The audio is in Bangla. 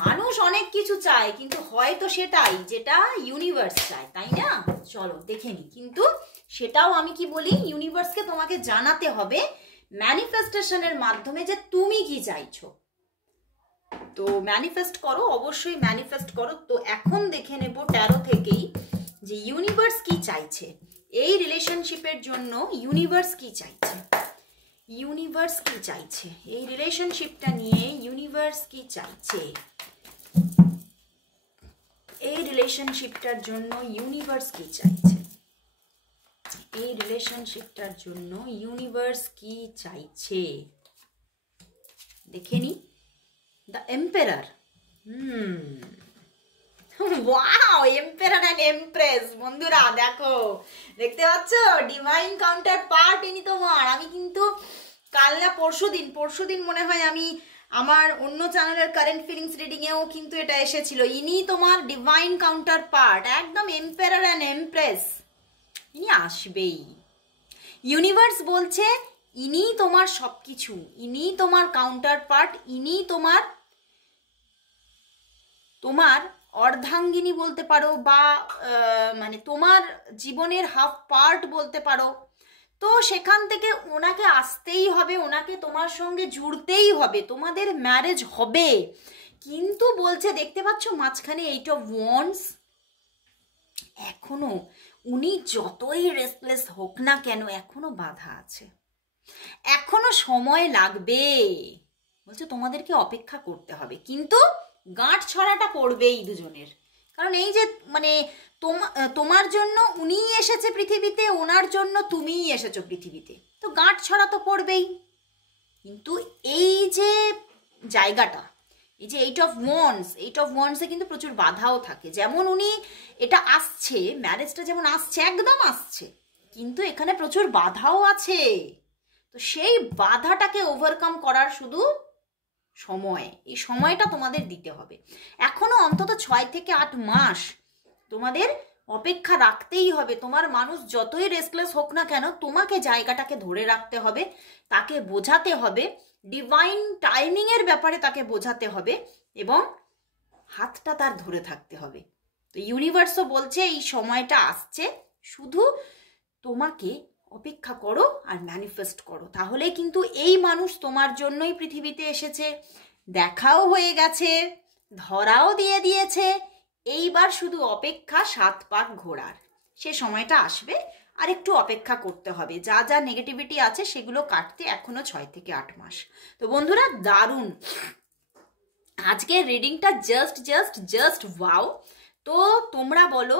মানুষ অনেক কিছু চায়, কিন্তু হয়তো সেটাই যেটা ইউনিভার্স চায়, তাই না? চলো দেখে নি। কিন্তু সেটাও আমি কি বলি, ইউনিভার্সকে তোমাকে জানাতে হবে ম্যানিফেস্টেশনের মাধ্যমে যে তুমি কি চাইছো। তো ম্যানিফেস্ট করো, অবশ্যই ম্যানিফেস্ট করো। তো এখন দেখে নেব ট্যারো থেকেই যে ইউনিভার্স কি চাইছে, এই রিলেশনশিপের জন্য ইউনিভার্স কি চাইছে। ইউনিভার্স কি চাইছে এই রিলেশনশিপটা নিয়ে, ইউনিভার্স কি চাইছে এই রিলেশনশিপটার জন্য, ইউনিভার্স কি চাইছে এই রিলেশনশিপটার জন্য, ইউনিভার্স কি চাইছে দেখে নি। The emperor. Wow, emperor and empress. বন্ধুরা দেখো, দেখতে পাচ্ছ ডিভাইন কাউন্টার পার্ট ইনি তোমার। আমি কিন্তু কাল না পরশুদিন মনে হয় আমি আমার অন্য চ্যানেলের কারেন্ট ফিলিংস রিডিং এও কিন্তু এটা এসেছিল। ইনি তোমার ডিভাইন কাউন্টার পার্ট, একদম এম্পারার এন্ড এমপ্রেস। ইনি আসবেই। ইউনিভার্স বলছে ইনি তোমার সবকিছু, ইনি তোমার কাউন্টার পার্ট, ইনি তোমার অর্ধাঙ্গিনী বলতে পারো, বা মানে তোমার জীবনের হাফ পার্ট বলতে পারো। তো সেখান থেকে ওনাকে আসতেই হবে, ওনাকে তোমার সঙ্গে জুড়তেই হবে, তোমাদের ম্যারেজ হবে। কিন্তু বলছে, দেখতে পাচ্ছ মাঝখানে 8 অফ ওয়ান্ডস, এখনো উনি যতই রেস্টলেস হোক না কেন, এখনো বাধা আছে, এখনো সময় লাগবে। বলছে তোমাদেরকে অপেক্ষা করতে হবে, কিন্তু গাঁট ছড়াটা পড়বেই দুজনের। কারণ এই যে মানে তোমার জন্য উনিই এসেছে পৃথিবীতে, ওনার জন্য তুমিই এসেছো পৃথিবীতে, তো গাঁট ছড়া তো পড়বেই। কিন্তু এই যে জায়গাটা, এই যে 8 অফ ওয়ান্ডসে কিন্তু প্রচুর বাধাও থাকে। যেমন উনি এটা আসছে, ম্যারেজটা যেমন আসছে, একদম আসছে, কিন্তু এখানে প্রচুর বাধাও আছে। তো সেই বাধাটাকে ওভারকাম করার শুধু সময়, এই সময়টা তোমাদের দিতে হবে। এখনো অন্তত 6 থেকে 8 মাস তোমাদের অপেক্ষা রাখতেই হবে। তোমার মানুষ যতই রেস্টলেস হোক না কেন, তোমাকে জায়গাটাকে ধরে রাখতে হবে, তাকে বোঝাতে হবে, ডিভাইন টাইমিং এর ব্যাপারে তাকে বোঝাতে হবে, এবং হাতটা তার ধরে থাকতে হবে। তো ইউনিভার্সও বলছে এই সময়টা আসছে, শুধু তোমাকে অপেক্ষা করো আর ম্যানিফেস্ট করো, তাহলে কিন্তু এই মানুষ তোমার জন্যই পৃথিবীতে এসেছে, দেখাও হয়ে গেছে, ধরাও দিয়ে দিয়েছে, এইবার শুধু অপেক্ষা 7 পাক ঘোরার। সে সময়টা আসবে, আর একটু অপেক্ষা করতে হবে, যা যা নেগেটিভিটি আছে সেগুলো কাটতে এখনো 6 থেকে 8 মাস। তো বন্ধুরা দারুণ আজকের রিডিংটা, জাস্ট ওয়াও। তো তোমরা বলো